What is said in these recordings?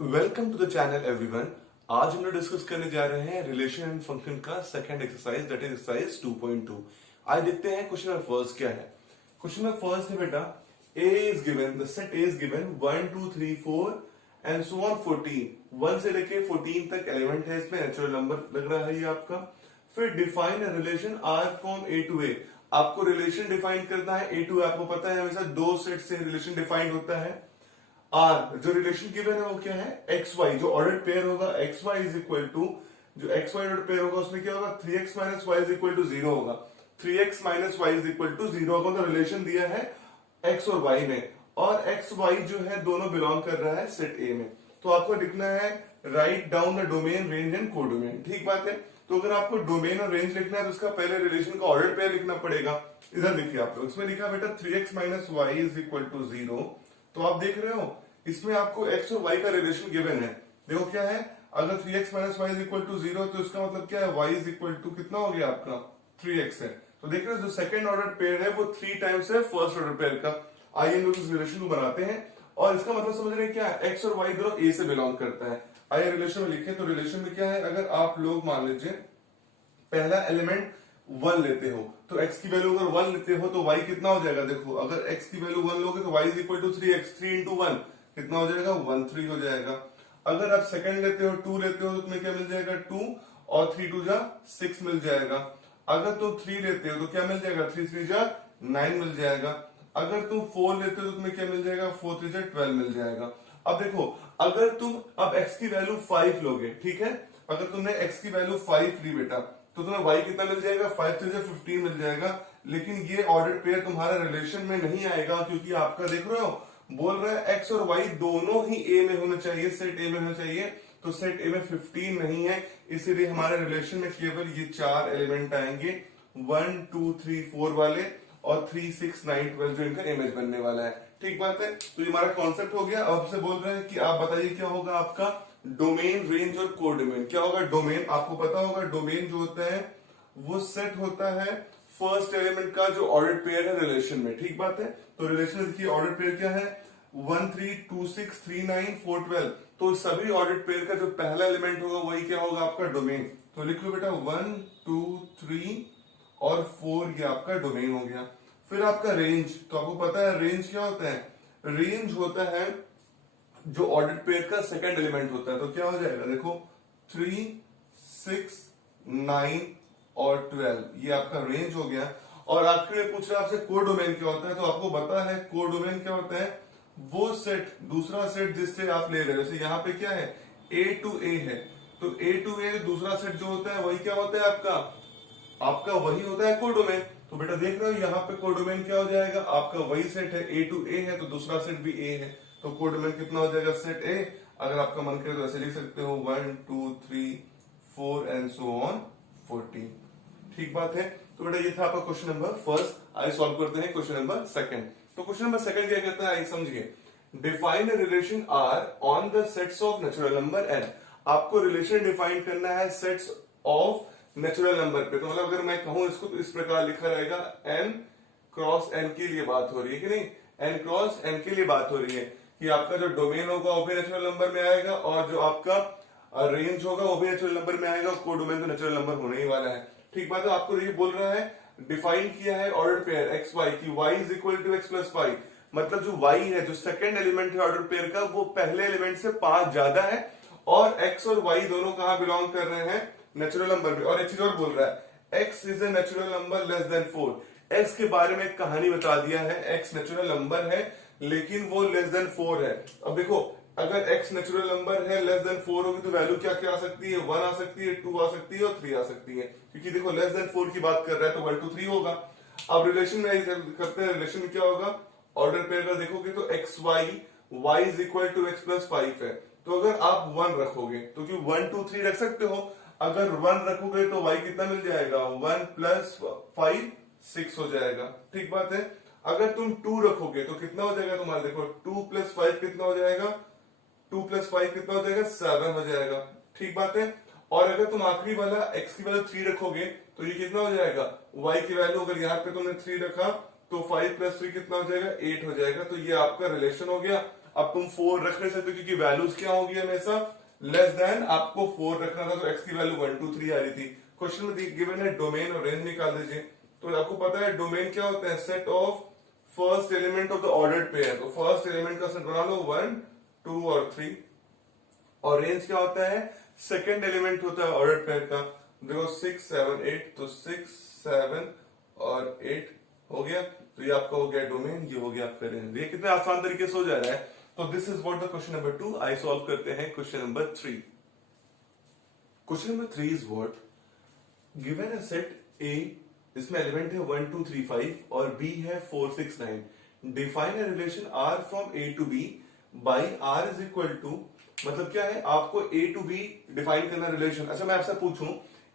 Welcome to the channel everyone. आज हम लोग डिस्कस करने जा रहे हैं रिलेशन एंड फंक्शन का second exercise, that is exercise 2.2। आज देखते हैं क्वेश्चन नंबर फर्स्ट क्या है। क्वेश्चन नंबर फर्स्ट है बेटा, A is given, the set A is given 1 2 3 4 and so on 14। 1 से लेके 14 तक एलिमेंट है, इसमें नेचुरल नंबर लग रहा है ये आपका। फिर define a relation R from A to A. आपको रिलेशन डिफाइन करना है ए टू ए। आपको पता है हमेशा दो सेट से रिलेशन डिफाइंड होता है। आर जो रिलेशन गिवन है वो क्या है, एक्स वाई। जो ऑर्डर पेयर होगा x y is equal to, जो एक्स वाई ऑर्डर पेयर होगा उसमें क्या होगा, 3x minus y is equal to 0 होगा। 3x minus y is equal to 0 होगा। तो रिलेशन दिया है एक्स और वाई में, और एक्स वाई जो है दोनों बिलोंग कर रहा है सेट ए में। तो आपको लिखना है write down the domain, range and codomain. ठीक बात है। तो अगर आपको डोमेन और रेंज लिखना है तो उसका पहले रिलेशन का ऑर्डर पेयर लिखना पड़ेगा। इधर लिखिए आप लोग, इसमें लिखा बेटा 3x minus y is equal to 0। तो आप देख रहे हो इसमें आपको x और y का रिलेशन गिवन है। देखो क्या है, अगर 3x minus y is equal to 0 तो इसका मतलब क्या है, y इज इक्वल टू कितना हो गया आपका 3x है। तो देख रहे हो जो सेकंड ऑर्डर पेयर है वो 3 टाइम्स है फर्स्ट ऑर्डर पेयर का। आइए हम लोग इस रिलेशन को बनाते हैं, और इसका मतलब समझ रहे हैं क्या है, x और y दोनों a से बिलोंग करता है। आइए रिलेशन में लिखे। तो रिलेशन में क्या है, अगर आप लोग मान लीजिए पहला एलिमेंट 1 लेते हो तो x की वैल्यू अगर 1 लेते हो तो y कितना हो जाएगा। देखो अगर x की वैल्यू 1 लोगे तो y is equal to 3x, 3 into 1 कितना हो जाएगा, 1 3 हो जाएगा। अगर आप सेकंड लेते हो 2 लेते हो तो तुम्हें क्या मिल जाएगा, 2 और 3 2 जा 6 मिल जाएगा। अगर तुम 3 लेते हो तो क्या मिल जाएगा, 3 3 जा 9 मिल जाएगा। अगर तुम 4 लेते हो तो तुम्हें क्या मिल जाएगा, 4 3 जा 12 मिल जाएगा। अब देखो अगर तुम अब x की वैल्यू 5 लोगे, ठीक है, अगर तुमने x की वैल्यू 5 ली बेटा तो तुम्हें y कितना मिल जाएगा, 5 3 जा 15 मिल जाएगा। लेकिन ये ऑर्डर पेयर तुम्हारा रिलेशन में नहीं आएगा, क्योंकि आपका देख रहे हो बोल रहा है एक्स और वाई दोनों ही ए में होना चाहिए, सेट ए में होना चाहिए। तो सेट ए में 15 नहीं है, इसीलिए हमारे रिलेशन में केवल ये 4 एलिमेंट आएंगे, 1 2 3 4 वाले, और 3 6 9 12 जो इनका इमेज बनने वाला है। ठीक बात है। तो ये हमारा कॉन्सेप्ट हो गया। अब आपसे बोल रहे हैं कि आप बताइए क्या होगा आपका डोमेन, रेंज और कोडोमेन। क्या होगा डोमेन, आपको पता होगा डोमेन जो होता है वो सेट होता है फर्स्ट एलिमेंट का जो ऑर्डर पेयर है रिलेशन में। ठीक बात है। तो रिलेशन देखिए ऑर्डर पेयर क्या है, 1 3 2 6 3 9 4 12। तो सभी ऑर्डर पेयर का जो पहला एलिमेंट होगा वही क्या होगा आपका डोमेन। तो लिख लो बेटा 1 2 3 और 4, ये आपका डोमेन हो गया। फिर आपका रेंज, तो आपको पता है रेंज क्या होता है, रेंज होता है जो ऑर्डर पेयर का सेकंड एलिमेंट होता है। तो क्या हो जाएगा, देखो 3 6 9 और 12, ये आपका रेंज हो गया। और आखिर में पूछ रहा है आपसे कोडोमेन क्या होता है। तो आपको पता है कोडोमेन क्या होता है, वो सेट, दूसरा सेट जिससे आप ले रहे हो। जैसे यहाँ पे क्या है, ए टू ए है, तो ए टू ए दूसरा सेट जो होता है वही क्या होता है आपका, आपका वही होता है कोडोमेन। तो बेटा देख रहे हो यहाँ पे कोडोमेन क्या हो जाएगा, आपका वही सेट है, ए टू ए है तो दूसरा सेट भी ए है। तो कोडोमेन कितना हो जाएगा, सेट ए। अगर आपका मन करे तो ऐसे लिख सकते हो 1 2 3 4 एंड सो ऑन 14। ठीक बात है। तो बेटा ये था आपका क्वेश्चन नंबर फर्स्ट। आइए सॉल्व करते हैं क्वेश्चन नंबर सेकंड। तो क्वेश्चन नंबर सेकंड क्या कहता है, आइए समझिए। Define relation R on the sets of natural number N. आपको रिलेशन डिफाइन करना है सेट्स ऑफ नेचुरल नंबर पे। तो मतलब अगर मैं कहूं इसको तो इस प्रकार लिखा रहेगा, एन क्रॉस एन के लिए बात हो रही है कि नहीं, एन क्रॉस एन के लिए बात हो रही है कि आपका जो डोमेन होगा वो भी नेचुरल नंबर में आएगा, और जो आपका रेंज होगा वो भी नेचुरल नंबर में आएगा, कोडोमेन तो नेचुरल नंबर होने ही वाला है। ठीक बात है। आपको ये बोल रहा है डिफाइन किया है ऑर्डर पेयर एक्स वाई की y is equal to x plus y. मतलब जो y है, जो सेकंड एलिमेंट है ऑर्डर पेयर का, वो पहले एलिमेंट से 5 ज्यादा है, और x और y दोनों कहां बिलोंग कर रहे हैं, नेचुरल नंबर में। और एक चीज और बोल रहा है x is a natural number less then 4। x के बारे में कहानी बता दिया है, x नेचुरल नंबर है लेकिन वो लेस देन 4 है। अब देखो अगर x नेचुरल नंबर है, लेस देन 4 होगी तो वैल्यू क्या क्या आ सकती है, 1 आ सकती है, 2 आ सकती है और 3 आ सकती है, क्योंकि देखो लेस देन 4 की बात कर रहा है तो 1 2 3 होगा। अब रिलेशन में करते हैं, रिलेशन में क्या होगा, ऑर्डर पेयर का देखोगे तो x y, y is equal to x plus 5 है। तो अगर आप 1 रखोगे तो क्यों 1 2 3 रख सकते हो, अगर 1 रखोगे तो y कितना मिल जाएगा, 1 प्लस 5 6 हो जाएगा। ठीक बात है। अगर तुम 2 रखोगे तो कितना हो जाएगा तुम्हारा, देखो 2 प्लस 5 कितना हो जाएगा, 2 प्लस 5 कितना हो जाएगा, 7 हो जाएगा। ठीक बात है। और अगर तुम आखिरी वाला x की वैल्यू 3 रखोगे तो ये कितना हो जाएगा, y की वैल्यू अगर यहाँ पे तुमने 3 रखा तो 5 प्लस 3 कितना हो जाएगा, 8 हो जाएगा। तो ये आपका रिलेशन हो गया। अब तुम 4 रख नहीं सकते क्योंकि वैल्यूज क्या होगी हमेशा लेस देन, आपको 4 रखना था तो x की वैल्यू 1 2 3 आ रही थी। क्वेश्चन में गिवन है डोमेन और रेंज निकाल दीजिए। तो आपको पता है डोमेन क्या होता है, set of first element of the ordered pair. तो फर्स्ट एलिमेंट का सेट बना लो 1 2 और 3। और रेंज क्या होता है, सेकंड एलिमेंट होता है ऑर्डर पेयर का। देखो 6 7 8, तो 6 7 और 8 हो गया। तो ये आपका हो गया डोमेन, ये हो गया आपका रेंज। ये कितने आसान तरीके से हो जा रहा है। तो this is what the question number 2। I solve करते हैं question number 3। Question number 3 is what, given a set ए, इसमें एलिमेंट है 1 2 3 5 और बी है 4 6 9। Define a relation R from A to B by R is equal to, मतलब क्या है, आपको ए टू बी डिफाइन करना रिलेशन। अच्छा मैं आपसे पूछूं,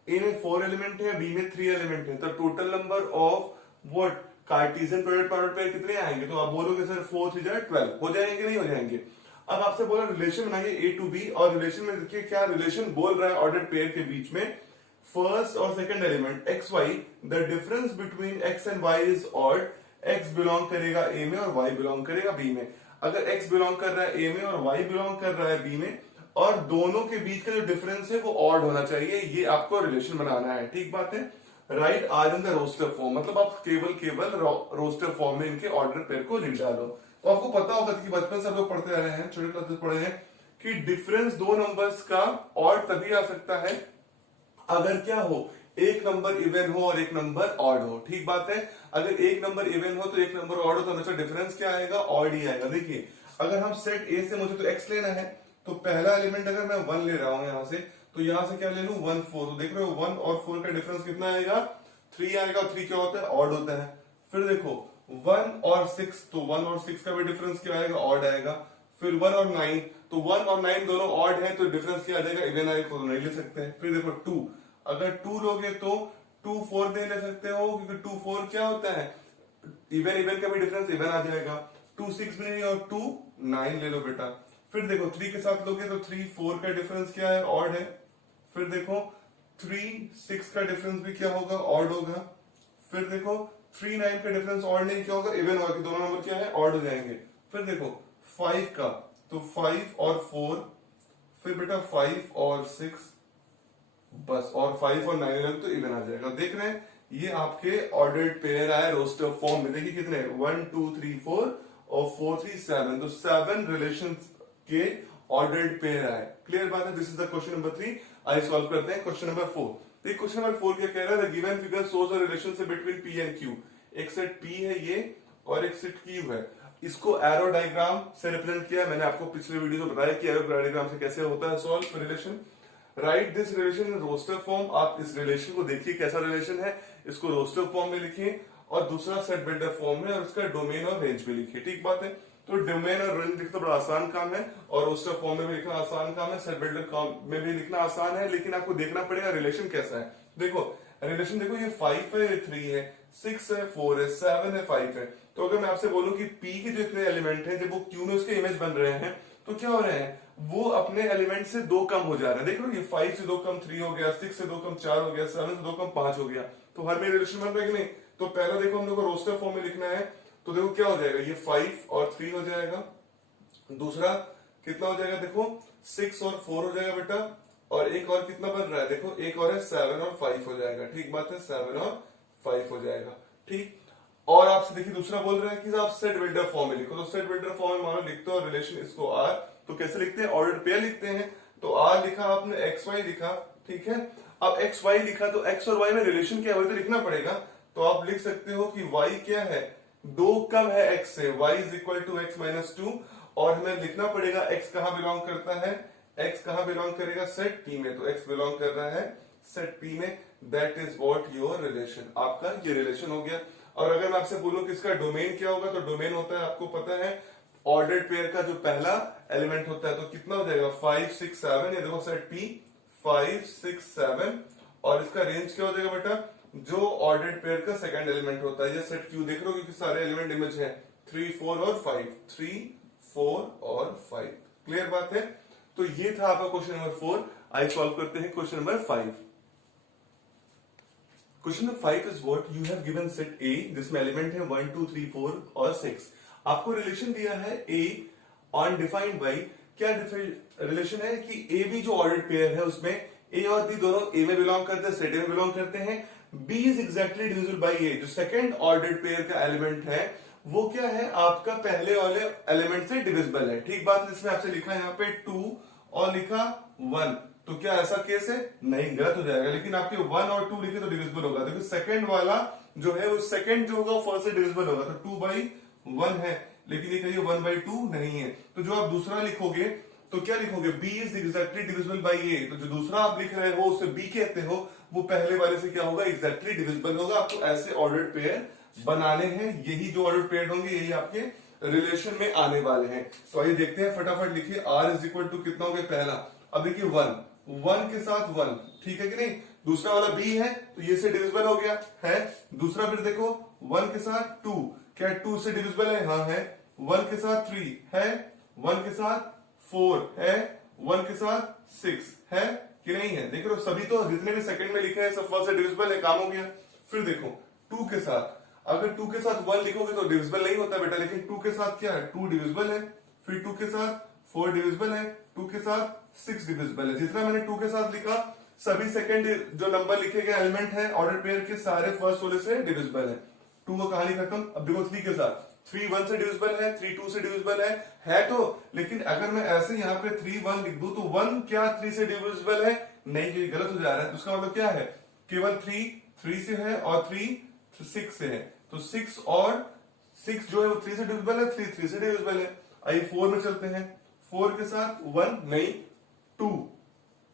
ए में 4 एलिमेंट है, बी में 3 एलिमेंट है, तो total number of what Cartesian product pair कितने आएंगे। तो आप बोलोगे सर 4 3 12 हो जाएंगे, नहीं हो जाएंगे। अब आपसे बोला रिलेशन बनाइए ए टू बी, और रिलेशन में देखिए क्या रिलेशन बोल रहा है ऑर्डर पेयर के बीच में, फर्स्ट और second element x y, the difference between x and y is odd. X belong करेगा ए में और वाई बिलोंग करेगा बी में। अगर x बिलोंग कर रहा है ए में और y बिलोंग कर रहा है बी में, और दोनों के बीच का जो डिफरेंस है वो ऑड होना चाहिए, ये आपको रिलेशन बनाना है। ठीक बात है। Write R in the roster form, मतलब आप केवल रोस्टर फॉर्म में इनके ऑर्डर पेयर को लिख डालो। तो आपको पता होगा कि बचपन से आप लोग पढ़ते आ रहे हैं, छोटे क्लासेस पढ़े हैं कि डिफरेंस दो नंबर्स का ऑड तभी आ सकता है अगर क्या हो, एक नंबर इवन हो और एक नंबर ऑड हो। ठीक बात है। अगर एक नंबर इवन हो तो एक नंबर ऑड हो तो हमेशा डिफरेंस क्या आएगा, ऑड ही आएगा। देखिए अगर हम सेट ए से मुझे तो एक्स लेना है, तो पहला एलिमेंट अगर मैं 1 ले रहा हूं यहां से, तो यहां से क्या ले लूं 1 4। तो देख रहे हो 1 और 4 का डिफरेंस कितना आएगा, 3 आएगा। और 3 क्या होता है, ऑड होता है। फिर देखो 1 और 6, तो 1 और 6 का भी डिफरेंस क्या आएगा, ऑड आएगा। फिर 1 और 9, तो 1 और 9 दोनों ऑड है, तो डिफरेंस क्या आ जाएगा, इवन आएगा, तो नहीं ले सकते हैं। फिर देखो 2, अगर 2 लोगे तो 2 4 नहीं ले सकते हो, क्योंकि 2 4 क्या होता है, इवन का भी डिफरेंस इवन आ जाएगा। 2 6 भी नहीं, और 2 9 ले लो बेटा। फिर देखो 3 के साथ लोगे तो 3 4 का डिफरेंस क्या है, ऑड है। फिर देखो 3 6 का डिफरेंस भी क्या होगा, ऑड होगा। फिर देखो 3 9 का डिफरेंस ऑड नहीं, क्या होगा, इवन होगा, कि दोनों नंबर क्या है, ऑड हो जाएंगे। फिर देखो 5 का, तो 5 और 4, फिर बेटा 5 और 6, बस, और 5 और 9 तो इवन आ जाएगा। देख रहे हैं ये आपके ऑर्डर्ड पेयर आए रोस्टर फॉर्म में। देखिए कितने 1 2 3 4 और 4 3 7, तो 7 रिलेशन के ऑर्डर्ड पेयर आए। क्लियर बात है। This is the question number 3। I solve करते हैं क्वेश्चन नंबर 4। देखिए क्वेश्चन नंबर 4 क्या कह रहा है, the given figure shows the relationship between P and Q. एक सेट पी है ये और एक सेट क्यू है। इसको एरो डायग्राम से रिप्रेजेंट किया। मैंने आपको पिछले वीडियो में बताया कि एरो डायग्राम से कैसे होता है solve relation. Write this relation in roster form. आप इस रिलेशन को देखिए कैसा रिलेशन है, इसको रोस्टर फॉर्म में लिखिए, और दूसरा सेट बिल्डर फॉर्म में, और उसका डोमेन और रेंज में लिखिए। ठीक बात है। तो डोमेन और रेंज लिखना बड़ा आसान काम है, और रोस्टर फॉर्म में भी लिखना आसान काम है, सेट बिल्डर फॉर्म में भी लिखना आसान है, लेकिन आपको देखना पड़ेगा रिलेशन कैसा है। देखो रिलेशन देखो, ये 5 है, ये 3 है, 6 है, 4 है, 7 है, 5 है। तो अगर मैं आपसे बोलूं कि पी के जो इतने एलिमेंट हैं, जब वो क्यू में उसके इमेज बन रहे हैं, तो क्या हो रहे हैं, वो अपने एलिमेंट से 2 कम हो जा रहे हैं। देख लो ये 5 से 2 कम 3 हो गया, 6 से 2 कम 4 हो गया, 7 से 2 कम 5 हो गया। तो हर में रिलेशन बन रहा है कि नहीं। तो पहला देखो हम लोग को रोस्टर फॉर्म में लिखना है, तो देखो क्या हो जाएगा, ये 5 और 3 हो जाएगा। दूसरा कितना हो जाएगा, देखो 6 और 4 हो जाएगा बेटा, और एक और कितना बन रहा है, देखो एक और है 7 और 5 हो जाएगा। ठीक बात है, 7 और 5 हो जाएगा। ठीक। और आपसे देखिए दूसरा बोल रहा है कि आप सेट बिल्डर फॉर्म में लिखो। तो सेट बिल्डर फॉर्म में मानो लिखते हो रिलेशन इसको आर, तो कैसे लिखते हैं, ऑर्डर पेयर लिखते हैं। तो आर लिखा आपने, एक्स वाई लिखा, ठीक है। अब एक्स वाई लिखा तो एक्स और वाई में रिलेशन क्या है, तो लिखना पड़ेगा। तो आप लिख सकते हो कि वाई क्या है, 2 कम है एक्स से, y is equal to x minus 2। और हमें लिखना पड़ेगा एक्स कहां बिलोंग करता है, एक्स कहां बिलोंग करेगा, सेट पी में। तो एक्स बिलोंग कर रहा है सेट पी में। That is what your relation, आपका ये रिलेशन हो गया। और अगर मैं आपसे बोलूं कि इसका डोमेन क्या होगा, तो डोमेन होता है, आपको पता है, ऑर्डर्ड पेयर का जो पहला एलिमेंट होता है। तो कितना हो जाएगा, 5 6 7, ये देखो सेट पी 5 6 7। और इसका रेंज क्या हो जाएगा बेटा, जो ऑर्डर्ड पेयर का सेकंड एलिमेंट होता है। ये सेट क्यू देख रहे हो, क्योंकि सारे एलिमेंट इमेज है, 3 4 और 5, 3 4 और 5। क्लियर बात है। तो ये था आपका क्वेश्चन नंबर 4। आई सॉल्व करते हैं question number 5। Question number 5 is what, you have given set ए जिसमें एलिमेंट है 1 2 3 4 और 6। आपको रिलेशन दिया है ए ऑन डिफाइंड बाई, क्या रिलेशन है कि ए बी जो ऑर्डर्ड पेयर है उसमें ए और बी दोनों ए में बिलोंग करते हैं, सेट ए में बिलोंग करते हैं, B is exactly divisible by A, जो सेकंड ऑर्डर्ड पेयर का एलिमेंट है वो क्या है, आपका पहले वाले एलिमेंट से डिविजिबल है। ठीक बात, इसमें आपसे लिखा है यहाँ पे 2 और लिखा 1, तो क्या ऐसा केस है? नहीं, गलत हो जाएगा। लेकिन आपके 1 और 2 लिखे तो डिविजिबल होगा, देखो सेकंड वाला जो है वो सेकंड जो होगा फर्स्ट से डिविजिबल होगा, तो 2/1 है, लेकिन ये कहिए 1/2 नहीं है। तो जो आप दूसरा लिखोगे तो क्या लिखोगे, b is exactly divisible by A, तो जो दूसरा आप लिख रहे हो उसे b कहते हो, वो पहले वाले से क्या होगा, एग्जैक्टली डिविजिबल होगा। आपको ऐसे ऑर्डर्ड पेयर बनाने हैं, यही जो ऑर्डर्ड पेयर होंगे यही आपके रिलेशन में आने वाले हैं। तो आइए देखते हैं, फटाफट लिखिए r इज इक्वल टू कितना हो गया पहला, अब देखिए 1 के साथ 1, ठीक है कि नहीं, दूसरा वाला b है तो ये से डिविजिबल हो गया है, दूसरा फिर देखो 1 के साथ 2, क्या 2 से डिविजिबल है? हाँ है। 1 के साथ 3 है, 1 के साथ 4 है, 1 के साथ 6 है कि नहीं है? देख रहे हो, सभी तो जितने भी सेकंड में लिखे हैं सब फर्स्ट से डिविजिबल है, काम हो गया। फिर देखो 2 के साथ, अगर 2 के साथ 1 लिखोगे तो डिविजिबल नहीं होता बेटा, लेकिन 2 के साथ क्या है, 2 डिविजिबल है, फिर 2 के साथ 4 डिविजिबल है, 2 के साथ 6 डिविजिबल है। जितना मैंने 2 के साथ लिखा सभी सेकंड जो नंबर लिखे गए एलिमेंट है ऑर्डर पेयर के सारे फर्स्ट वाले से डिविजिबल है। 2 का कहानी खत्म। अब देखो 3 के साथ, 3 1 से डिविजिबल है, 3 2 से डिविजिबल है तो, लेकिन अगर मैं ऐसे यहाँ पे 3 1 लिख दूं तो 1 क्या 3 से डिविजिबल है? नहीं, ये गलत हो जा रहा है। तो उसका मतलब क्या है, केवल 3 से है और 3 6 से है, तो 6 और 6 जो है वो 3 से डिविजिबल है, 3 से डिविजिबल है। आइए 4 में चलते हैं, 4 के साथ 1 नहीं, 2,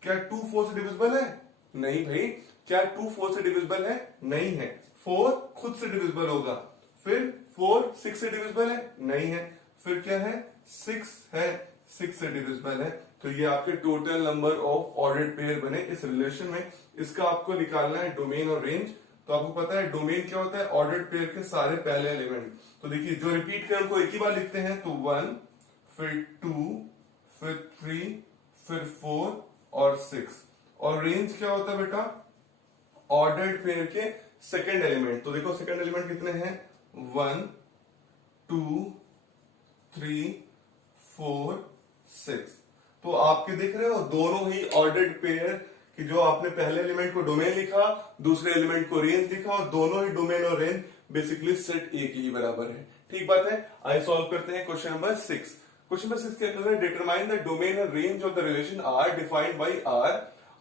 क्या 2 4 से डिविजिबल है? नहीं भाई, क्या 2 4 से डिविजिबल है? नहीं है। 4 खुद से डिविजिबल होगा, फिर 4 6 से डिविजिबल है? नहीं है। फिर क्या है, 6 है, 6 से डिविजिबल है। तो ये आपके total number of ordered pair बने इस रिलेशन में। इसका आपको निकालना है डोमेन और रेंज। तो आपको पता है डोमेन क्या होता है, ऑर्डर्ड पेयर के सारे पहले एलिमेंट। तो देखिए जो रिपीट करें उनको एक ही बार लिखते हैं, तो 1 फिर 2 फिर 3 फिर 4 और 6। और रेंज क्या होता है बेटा, ऑर्डर्ड पेयर के सेकंड एलिमेंट। तो देखो सेकंड एलिमेंट कितने हैं, 1 2 3 4 6। तो आपके देख रहे हो दोनों ही ऑर्डर्ड पेयर कि जो आपने पहले एलिमेंट को डोमेन लिखा, दूसरे एलिमेंट को रेंज लिखा, और दोनों ही डोमेन और रेंज बेसिकली सेट ए के ही बराबर है। ठीक बात है। आइए सॉल्व करते हैं क्वेश्चन नंबर 6। क्वेश्चन नंबर 6 क्या कर रहा है, डिटरमाइन द डोमेन और range of the relation R defined by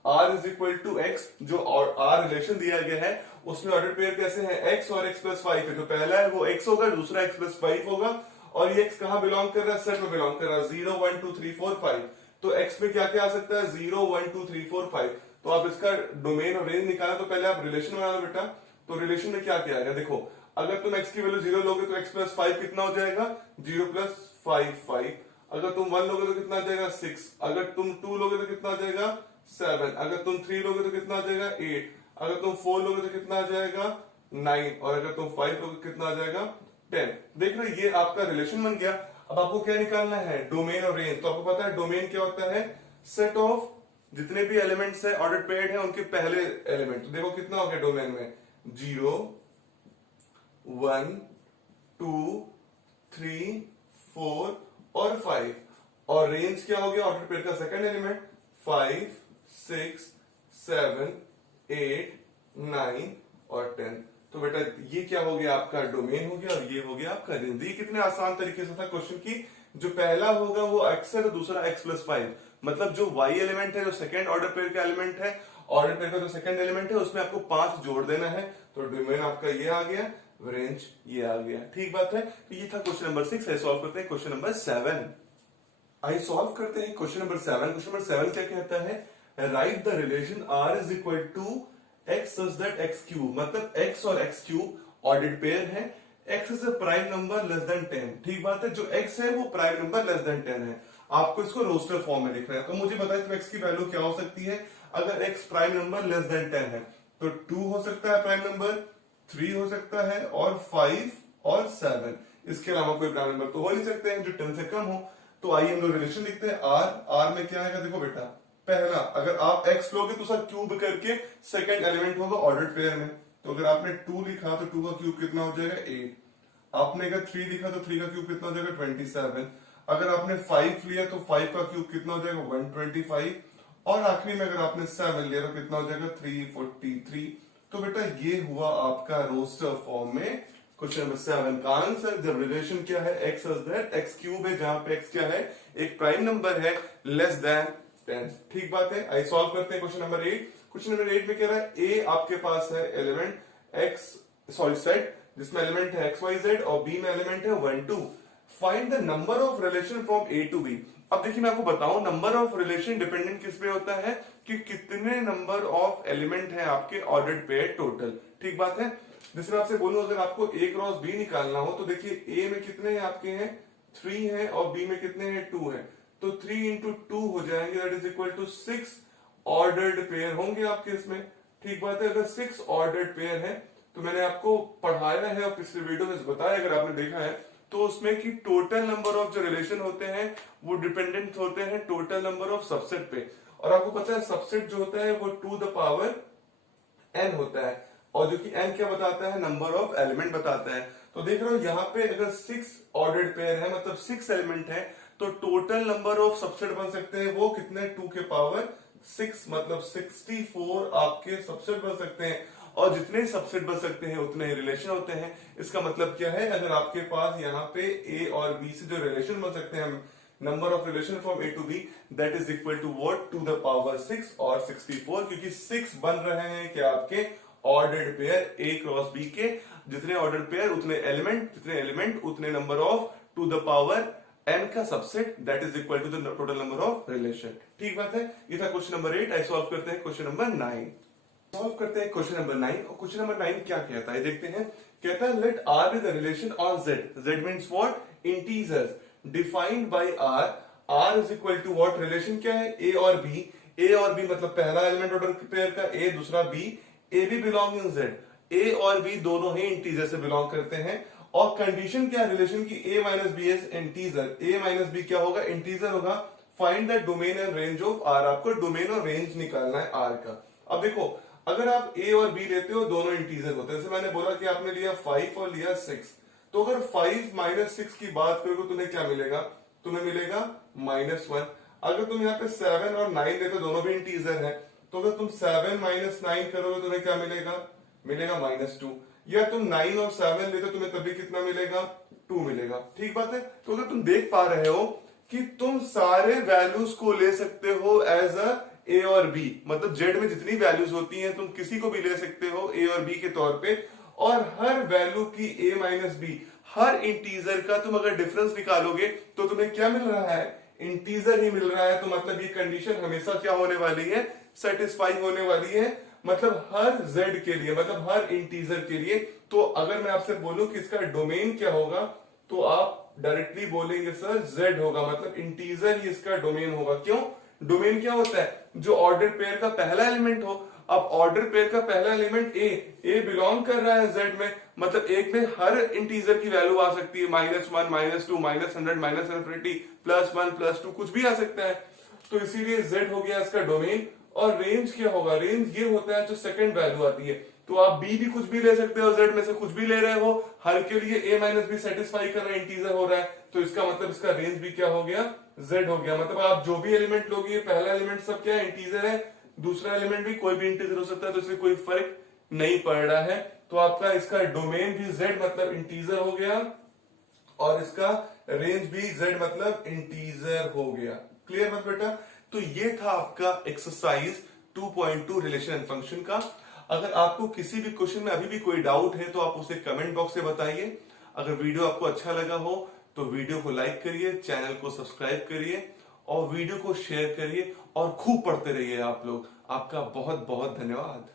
R is equal to x. जो आर रिलेशन दिया गया है उसमें ऑर्डर पेयर कैसे है, एक्स और एक्स प्लस 5 है। तो पहला है वो एक्स होगा, दूसरा एक्स प्लस 5 होगा, और ये एक्स कहां बिलोंग कर रहा है, सेट में बिलोंग कर रहा है, 0 1 2 3 4 5। तो एक्स में क्या क्या आ सकता है, 0 1 2 3 4 5। तो आप इसका डोमेन और रेंज निकाला, तो पहले आप रिलेशन बनाना बेटा। तो रिलेशन में क्या क्या आएगा, देखो अगर तुम x की वैल्यू 0 लोगे तो x प्लस 5 कितना हो जाएगा, 0 प्लस 5 5। अगर तुम 1 लोगे तो कितना आ जाएगा, 6। अगर तुम 2 लोगे तो कितना आ जाएगा, 7। अगर तुम 3 लोगे तो कितना आ जाएगा, 8। अगर तुम 4 लोगे तो कितना आ जाएगा, 9। और अगर तुम 5 लोगे कितना आ जाएगा, 10। देख रहे हो ये आपका रिलेशन बन गया। अब आपको क्या निकालना है, डोमेन और रेंज। तो आपको पता है डोमेन क्या होता है, सेट ऑफ जितने भी एलिमेंट्स है ऑर्डर्ड पेयर्ड है उनके पहले एलिमेंट। तो देखो कितना हो गया डोमेन में, 0 1 2 3 4 और 5। और रेंज क्या हो गया, ऑर्डर पेयर का सेकंड एलिमेंट, 5 6 7 8 9 और 10। तो बेटा ये क्या हो गया, आपका डोमेन हो गया, और ये हो गया आपका रेंज। ये कितने आसान तरीके से था क्वेश्चन की, जो पहला होगा वो एक्स है, तो दूसरा एक्स प्लस 5। मतलब जो y एलिमेंट है, जो सेकंड ऑर्डर पेयर का एलिमेंट है, ऑर्डर पेयर का जो सेकंड एलिमेंट है उसमें आपको 5 जोड़ देना है। तो डोमेन आपका ये आ गया, रेंज ये आ गया। ठीक बात है। तो ये था क्वेश्चन नंबर 6। है सॉल्व करते हैं क्वेश्चन नंबर 7। आइए सॉल्व करते हैं क्वेश्चन नंबर 7। क्वेश्चन नंबर 7 क्या कहता है, write the relation r is equal to x such that x cube. मतलब x और x क्यूब ऑर्डर्ड पेयर है, x is a prime number less than 10। ठीक बात है, जो x है वो प्राइम नंबर लेस देन 10 है। आपको इसको रोस्टर फॉर्म में लिखना है। तो मुझे बताइए तो x की वैल्यू क्या हो सकती है, अगर x prime number less than 10 है तो 2 हो सकता है प्राइम नंबर, 3 हो सकता है, और 5 और 7। इसके अलावा कोई प्राइम नंबर तो हो नहीं सकते हैं जो 10 से कम हो। तो आइए हम लोग रिलेशन लिखते हैं। r में क्या आएगा, देखो बेटा पहला अगर आप x लोगे तो उसका क्यूब करके सेकंड एलिमेंट होगा ऑर्डर्ड पेयर में। तो अगर आपने 2 लिखा तो 2 का क्यूब कितना हो जाएगा, 8। आपने अगर 3 लिखा तो 3 का क्यूब कितना हो जाएगा, 27। अगर आपने 5 लिया तो 5 का क्यूब कितना हो जाएगा 125, और आखिरी में अगर आपने 7 लिया तो कितना हो जाएगा 343। तो बेटा ये हुआ आपका रोस्टर फॉर्म में क्वेश्चन नंबर 7 का आंसर। जब रिलेशन क्या है x is that x cube है, जहां पे x क्या है एक प्राइम नंबर है लेस देन 10। ठीक बात है। आई सॉल्व करते हैं क्वेश्चन नंबर 8। क्वेश्चन नंबर 8 में कह रहा है a आपके पास है एलिमेंट सेट जिसमें एलिमेंट है एक्स वाई जेड और b में एलिमेंट है 1 2। Find the number of relation from a to b। अब देखिए मैं आपको बताऊं नंबर ऑफ रिलेशन डिपेंडेंट किस पे होता है कि कितने नंबर ऑफ एलिमेंट है आपके ऑर्डर्ड पेयर टोटल। ठीक बात है। जैसे मैं आपसे बोलूं अगर आपको a क्रॉस b निकालना हो तो देखिए a में कितने हैं आपके हैं 3 है और b में कितने हैं 2 है, तो 3 इंटू 2 हो जाएंगे, that is equal to 6 ordered pair होंगे आपके इसमें। ठीक बात है। अगर 6 ऑर्डर्ड पेयर है तो मैंने आपको पढ़ाया है और पिछले वीडियो में बताया अगर आपने देखा है तो उसमें कि टोटल नंबर ऑफ जो रिलेशन होते हैं वो डिपेंडेंट होते हैं टोटल नंबर ऑफ सबसेट पे। और आपको पता है सबसेट जो होता है वो टू द पावर n होता है, और जो कि n क्या बताता है नंबर ऑफ एलिमेंट बताता है। तो देख रहे हो यहाँ पे अगर 6 ऑर्डर्ड पेयर है मतलब 6 एलिमेंट है तो टोटल नंबर ऑफ सबसेट बन सकते हैं वो कितने 2 के पावर 6 मतलब 64 आपके सबसेट बन सकते हैं। और जितने सबसेट बन सकते हैं उतने ही रिलेशन होते हैं। इसका मतलब क्या है अगर आपके पास यहाँ पे a और b से जो रिलेशन बन सकते हैं number of relation from a to b that is equal to what two the power 6 और 64, क्योंकि 6 बन रहे हैं क्या आपके ordered pair a cross b के। जितने ऑर्डर्ड पेयर उतने एलिमेंट, जितने एलिमेंट उतने number of two the power n का subset that is equal to the total number of relation. ठीक बात है। ये था क्वेश्चन नंबर 8। आई सॉल्व करते हैं क्वेश्चन नंबर 9। सॉल्व करते हैं क्वेश्चन नंबर 9। और क्वेश्चन नंबर 9 क्या कहता है देखते हैं। कहता है late r be the relation on z, z means what integers defined by r is equal to what, relation क्या है a और b, a और b मतलब पहला एलिमेंट ऑर्डर पेयर का a दूसरा b, a भी बिलोंग इन z, a और b दोनों ही इंटीजर से बिलोंग करते हैं। और कंडीशन क्या है रिलेशन की a minus B is integer, a minus B क्या होगा इंटीजर होगा। Find the domain and range of r, आपको डोमेन और रेंज निकालना है r का। अब देखो अगर आप a और b लेते हो दोनों इंटीजर होते हैं, जैसे मैंने बोला कि आपने लिया 5 और लिया 6, तो अगर 5 माइनस 6 की बात करोगे तुम्हें क्या मिलेगा, तुम्हें मिलेगा -1। अगर तुम यहाँ पे 7 और 9 लेते हो दोनों भी इंटीजर है तो अगर तुम 7 माइनस 9 करोगे तुम्हें क्या मिलेगा, मिलेगा -2। या तुम 9 और 7 लेते हो तुम्हें तभी कितना मिलेगा 2 मिलेगा। ठीक बात है। तो अगर तुम देख पा रहे हो कि तुम सारे वैल्यूज को ले सकते हो एज अ a और b, मतलब z में जितनी वैल्यूज होती हैं तुम किसी को भी ले सकते हो a और b के तौर पे, और हर वैल्यू की a माइनस बी हर इंटीजर का तुम अगर डिफरेंस निकालोगे तो तुम्हें क्या मिल रहा है इंटीजर ही मिल रहा है। तो मतलब ये कंडीशन हमेशा क्या होने वाली है सेटिस्फाई होने वाली है, मतलब हर z के लिए, मतलब हर इंटीजर के लिए। तो अगर मैं आपसे बोलूं कि इसका डोमेन क्या होगा तो आप डायरेक्टली बोलेंगे सर z होगा, मतलब इंटीजर ही इसका डोमेन होगा। क्यों, डोमेन क्या होता है जो ऑर्डर पेयर का पहला एलिमेंट हो। अब ऑर्डर पेयर का पहला एलिमेंट a बिलोंग कर रहा है z में, मतलब एक में हर इंटीजर की वैल्यू आ सकती है -1 -2 -100 -150 +1 +2 कुछ भी आ सकता है। तो इसीलिए z हो गया इसका डोमेन। और रेंज क्या होगा, रेंज ये होता है जो सेकंड वैल्यू आती है। तो आप b भी कुछ भी ले सकते हो, z में से कुछ भी ले रहे हो, हर के लिए a माइनस बी सेटिस्फाई कर रहा है, इंटीजर हो रहा है, तो इसका मतलब इसका रेंज भी क्या हो गया z हो गया। मतलब आप जो भी एलिमेंट लोगे पहला एलिमेंट सब क्या है इंटीजर है, दूसरा एलिमेंट भी कोई भी इंटीजर हो सकता है, तो इसमें कोई फर्क नहीं पड़ रहा है। तो आपका इसका डोमेन भी z मतलब इंटीजर हो गया और इसका रेंज भी z मतलब इंटीजर हो गया। क्लियर मत बेटा। तो ये था आपका एक्सरसाइज 2.2 रिलेशन एंड फंक्शन का। अगर आपको किसी भी क्वेश्चन में अभी भी कोई डाउट है तो आप उसे कमेंट बॉक्स में बताइए। अगर वीडियो आपको अच्छा लगा हो तो वीडियो को लाइक करिए, चैनल को सब्सक्राइब करिए और वीडियो को शेयर करिए और खूब पढ़ते रहिए आप लोग। आपका बहुत बहुत धन्यवाद।